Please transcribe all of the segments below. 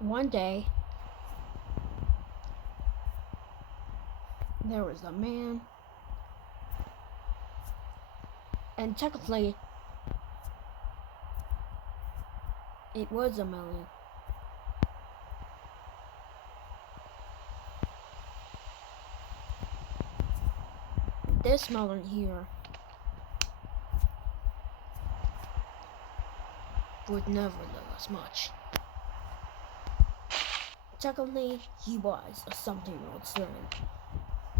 One day, there was a man, and technically, it was a melon. This melon here would never live as much. Technically, he was a 17-year-old student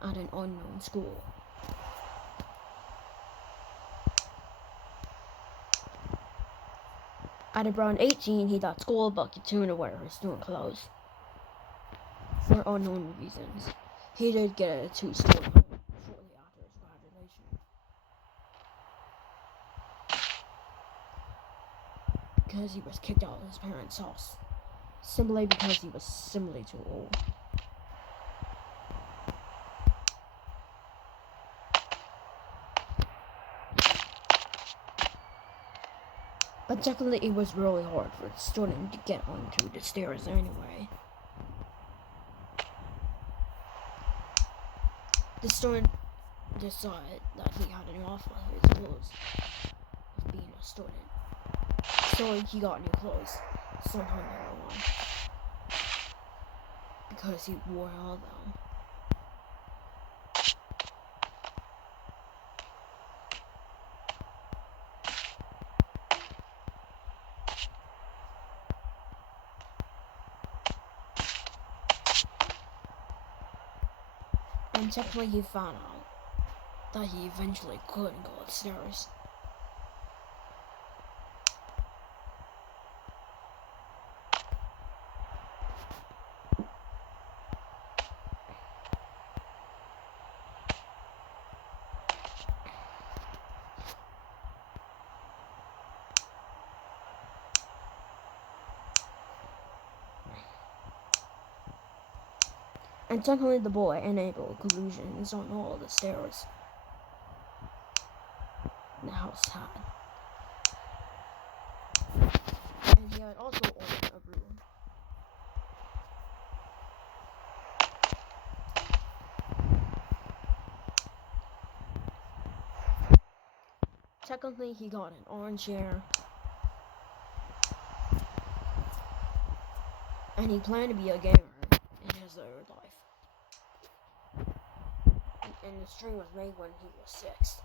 at an unknown school. At around 18, he got school but continued to wear his student clothes. For unknown reasons, he did get a 2 school shortly after his graduation. Because he was kicked out of his parents' house. Simply because he was simply too old. But technically, it was really hard for the student to get onto the stairs anyway. The student decided that he had enough of his clothes of being a student. So he got new clothes sometime later on. Because he wore all of them. And technically he found out that he eventually couldn't go upstairs. And technically the boy enabled collisions on all the stairs the house had. And he had also ordered a broom. Technically he got an armchair. And he planned to be a gamer in his later life. And the stream was made when he was 6.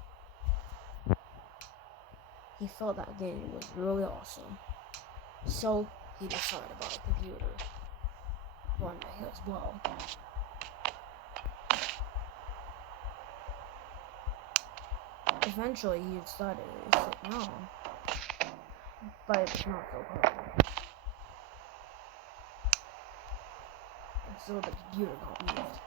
He felt that game was really awesome. So he decided to buy a computer one day as well. Eventually he decided to sit down, but it was not so hard. And so the computer got moved.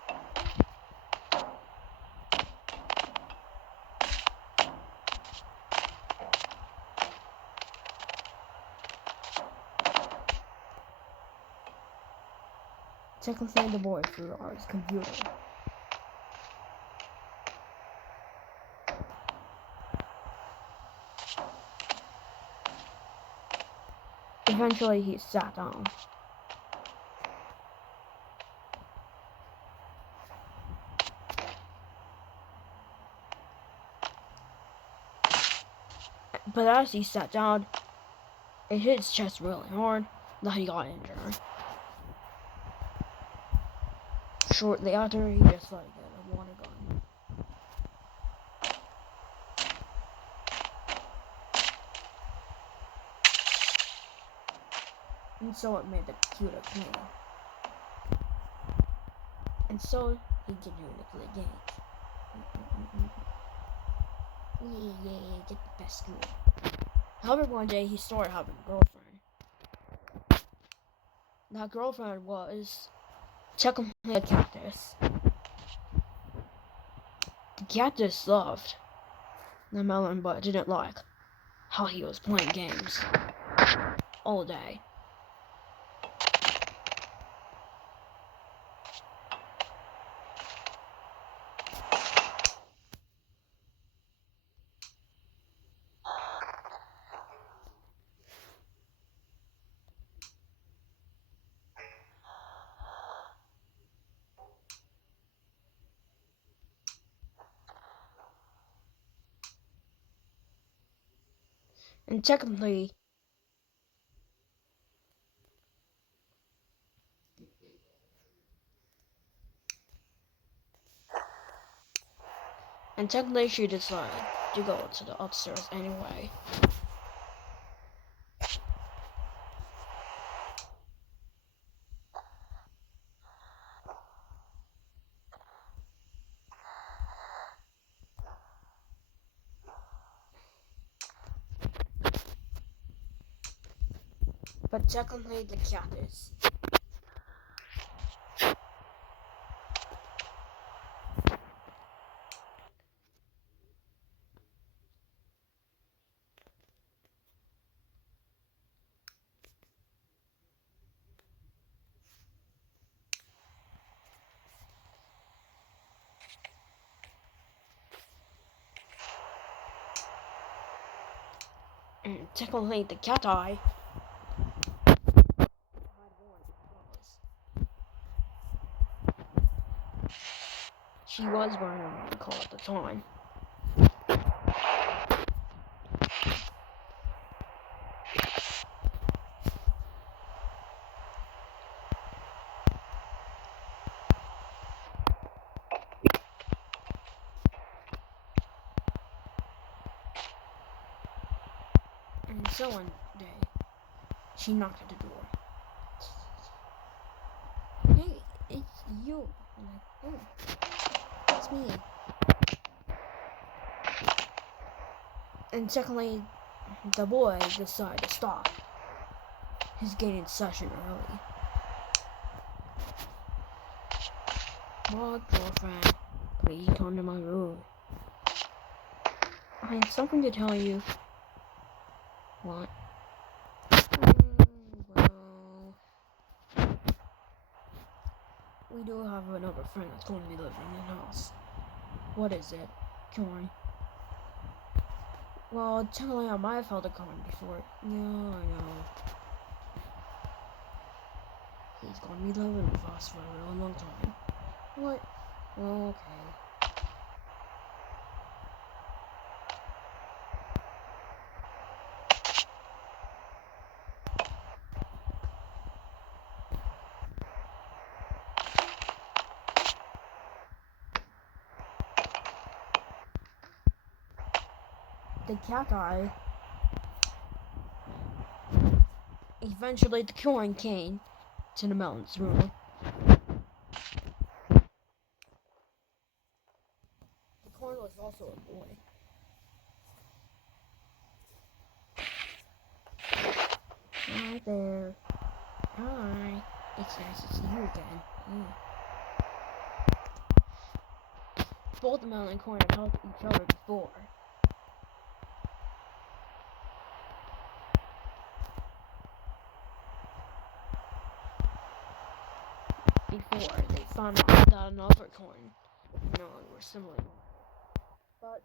Technically the boy threw out his computer. Eventually he sat down. But as he sat down, it hit his chest really hard that he got injured. Shortly after, he just let get a water gun. And so it made the computer clean. And so he continued to play games. Yeah, get the best school. However, one day he started having a girlfriend. That girlfriend was technically a cactus. The cactus loved the melon, but didn't like how he was playing games all day. And technically, she decided to go to the upstairs anyway. But technically, the cat is. And technically, the cat eye. She was wearing a raincoat at the time. And so one day, she knocked at the door. Hey, it's you. I'm like, oh, it's me. And secondly, the boy decided to stop. He's getting session early. What, girlfriend? Please come to my room. I have something to tell you. What? Well, we do have another friend that's going to be living in the house. What is it? Corn. Well, technically I might have held a corn before. Yeah, I know. He's going to be living with us for a really long time. What? Well, okay. The cacti. Eventually, the corn came to the Melon's room. The corn was also a boy. Hi there. Hi. It's nice to see you again. Both the Melon and corn have helped each other before. Before they found out that another corn and Melon were similar. But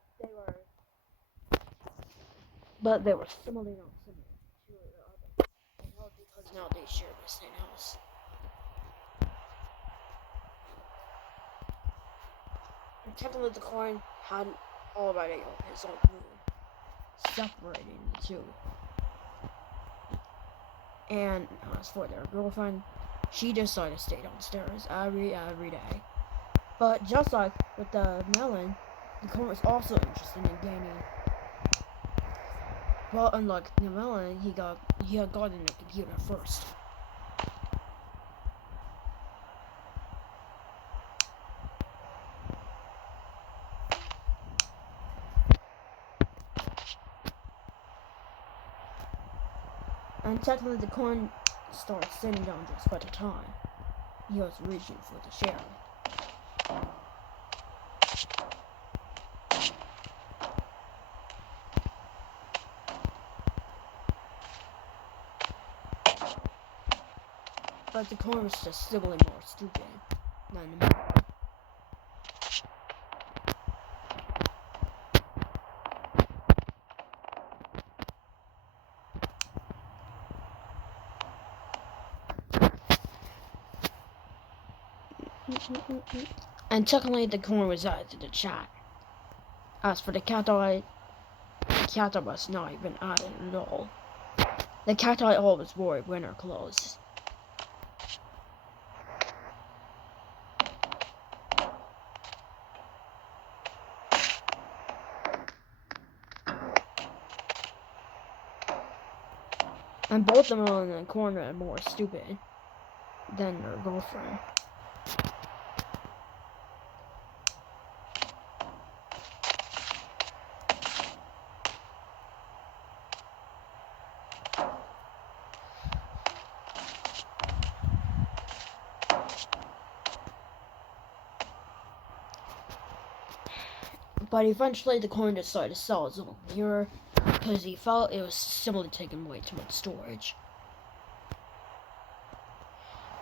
they were similarly not similar to the other. And all because now they share the same house. And technically the corn had already his own room, separating the two. And as for their girlfriend, she decided to stay downstairs every day. But just like with the Melon, the corn was also interested in gaining. Well, unlike the Melon, he had gotten a computer first. And technically the corn started sitting down just by the time he was reaching for the chair. But the corn was just simply more stupid than the Melon. And technically the corn was added to the chat. As for the cacti was not even added at all. The cacti always wore winter clothes. And both the Melon and the corn are more stupid than their girlfriend. But eventually the corn decided to sell his own mirror because he felt it was simply taking way too much storage.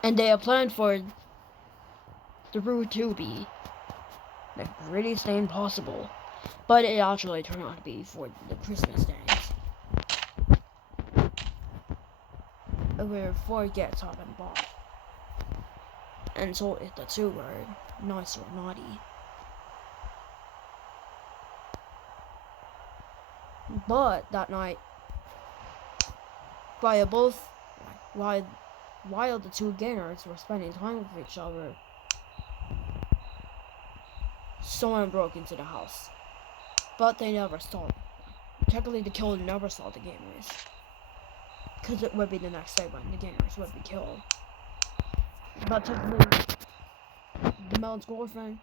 And they had planned for the route to be the prettiest thing possible, but it actually turned out to be for the Christmas days, before it gets up and bought. And so if the two were nice or naughty. But that night, while the two gamers were spending time with each other, someone broke into the house. But they never saw them. Technically, the killer never saw the gamers, because it would be the next day when the gamers would be killed. But technically, the Melon's girlfriend,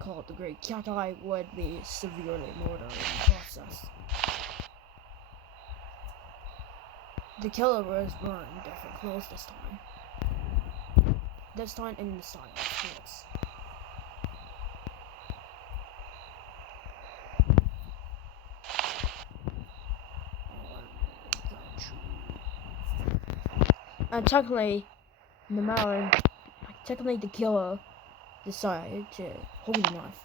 called the Great Cacti, would be severely murdered in the process. The killer was wearing different clothes this time. This time in the style of sports. And technically, the killer decided to hold a knife.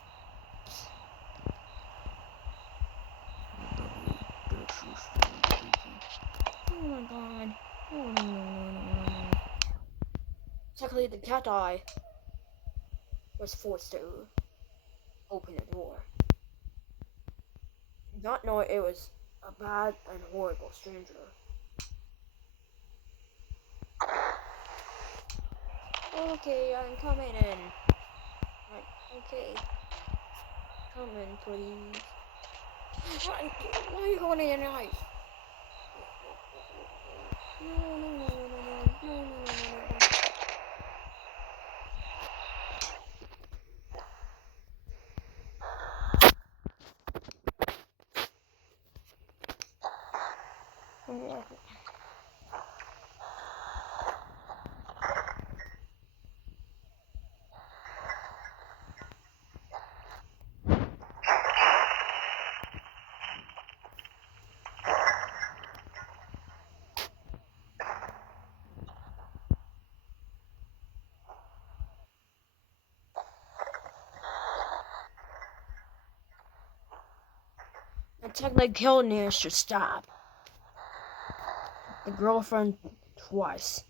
Oh my god. Oh no. Technically, the cacti was forced to open the door. Not knowing it was a bad and horrible stranger. Okay, I'm coming in. Okay. Come in, please. Why are you holding a knife? No. And technically, Kill needs to stop the girlfriend twice.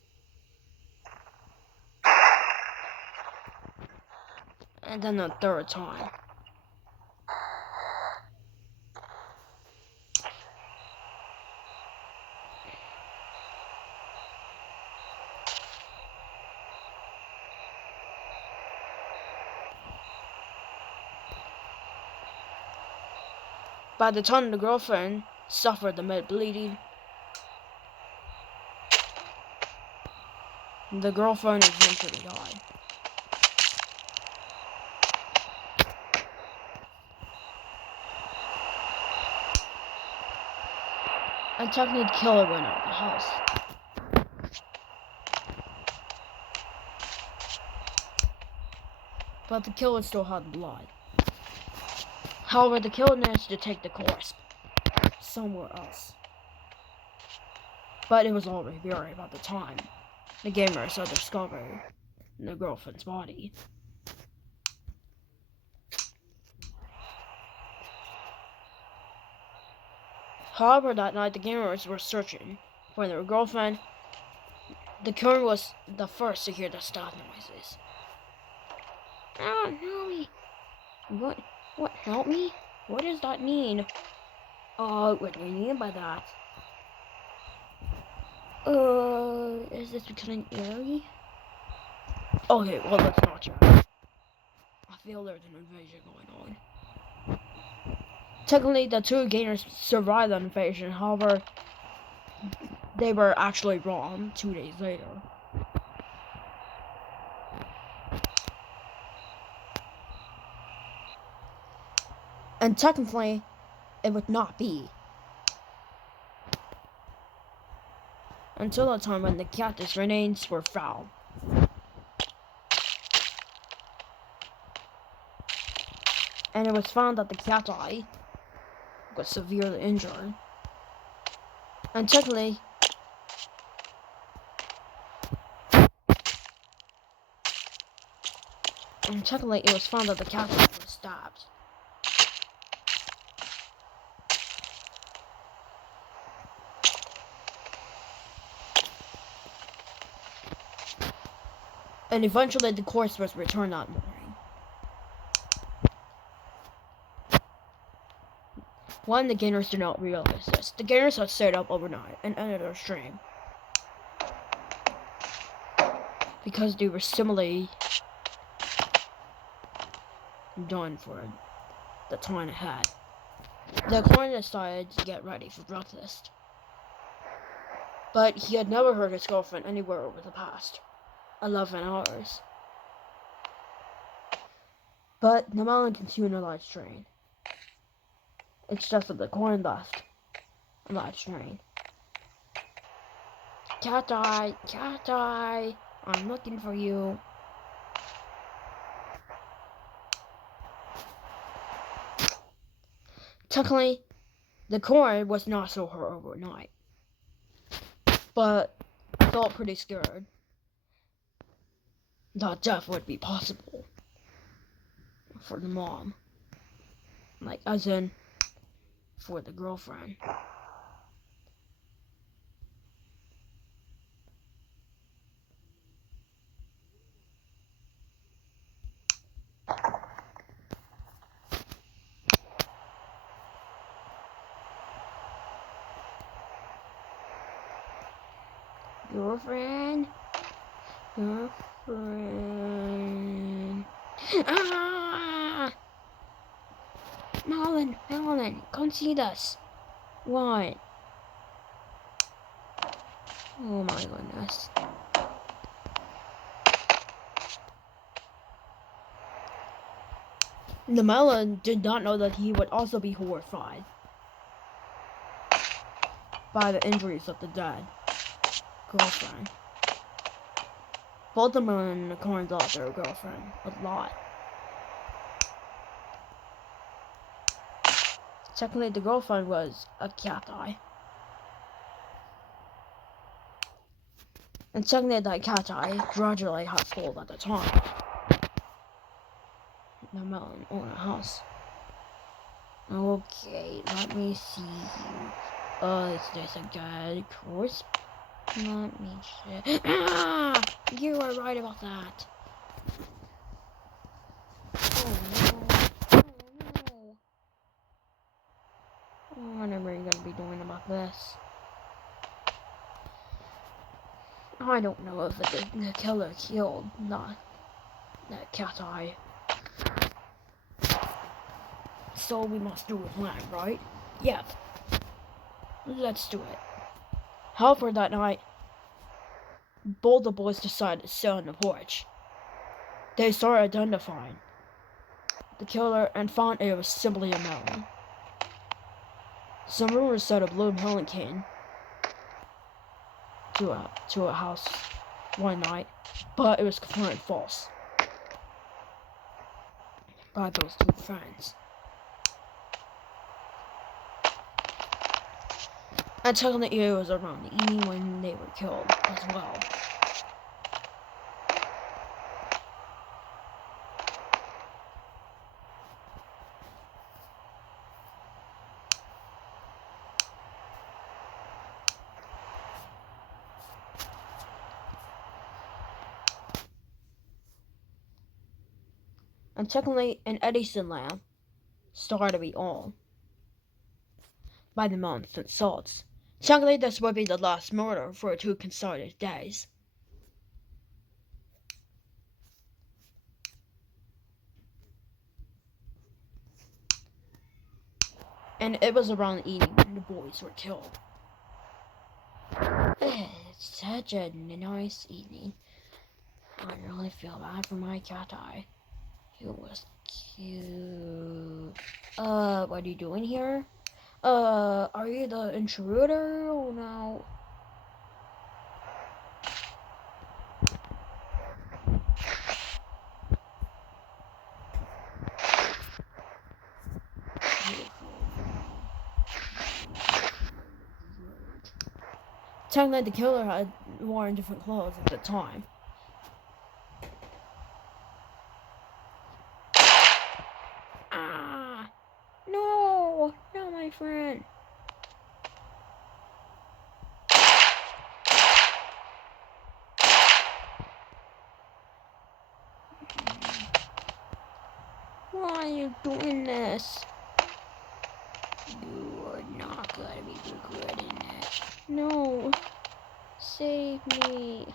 And then the third time. By the time the girlfriend suffered the mid-bleeding, the girlfriend eventually died. And technically the killer went out of the house. But the killer still had blood. However, the killer managed to take the corpse somewhere else. But it was already buried by the time the gamers had discovered the girlfriend's body. However, that night the gamers were searching for their girlfriend. The killer was the first to hear the stab noises. Oh, help me! What? Help me? What does that mean? What do you mean by that? Is this becoming eerie? Okay, well, let's not check. I feel there's an invasion going on. Technically, the two gainers survived the invasion, however, they were actually wrong 2 days later. And technically, it would not be until the time when the cactus remains were found. And it was found that the cacti was severely injured. And technically, it was found that the cacti was stabbed. And eventually the corpse was returned that morning. One, the gainers did not realize this. The gainers had stayed up overnight and ended their stream because they were similarly done for the time ahead. The clone decided to get ready for breakfast, but he had never heard his girlfriend anywhere over the past 11 hours. But the Melon continued a live stream. It's just that the coin left a live stream. Cacti, I'm looking for you. Technically, the coin was not so hurt overnight, but I felt pretty scared that death would be possible for the mom. Like, as in, for the girlfriend. Girlfriend. Ah! Melon, come see us. What? Oh my goodness. The Melon did not know that he would also be horrified by the injuries of the dead girlfriend. Both the Melon and the Corn thought their girlfriend a lot. Technically, the girlfriend was a cacti. And technically, that cacti gradually had full at the time. The Melon owned a house. Okay, let me see. Is this a good course? Let me check. Ah! You are right about that. Oh no. Oh no. What are we gonna be doing about this? I don't know if the killer killed not that cacti. So we must do a plan, right? Yep. Let's do it. However, that night, both the boys decided to sit on the porch. They started identifying the killer and found it was simply a Melon. Some rumors said a blue Melon came to a house one night, but it was confirmed false by those two friends. And technically it was around the evening when they were killed as well. And technically an Edison lamp started to be on. by the month and salts. Technically, this would be the last murder for 2 consecutive days. And it was around evening when the boys were killed. It's such a nice evening. I really feel bad for my Cacti. He was cute. What are you doing here? Are you the intruder? Oh no. Technically, the killer had worn different clothes at the time. Ah! No! Not my friend. Why are you doing this? You are not gonna be regretting it. No. Save me.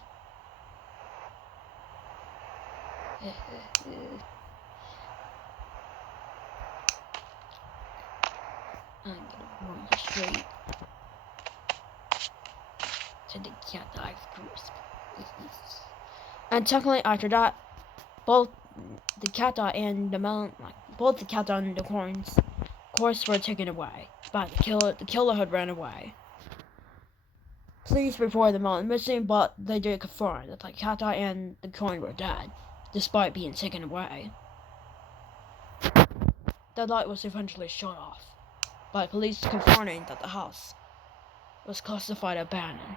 I'm gonna run straight to the Cacti first. And technically after that, both the Cacti and the Melon, both the Cacti and the coins, of course, were taken away by the killer. The killer had ran away. Police reported the Melon missing, but they did confirm that the Cacti and the coin were dead, despite being taken away. The light was eventually shut off by police confirming that the house was classified abandoned.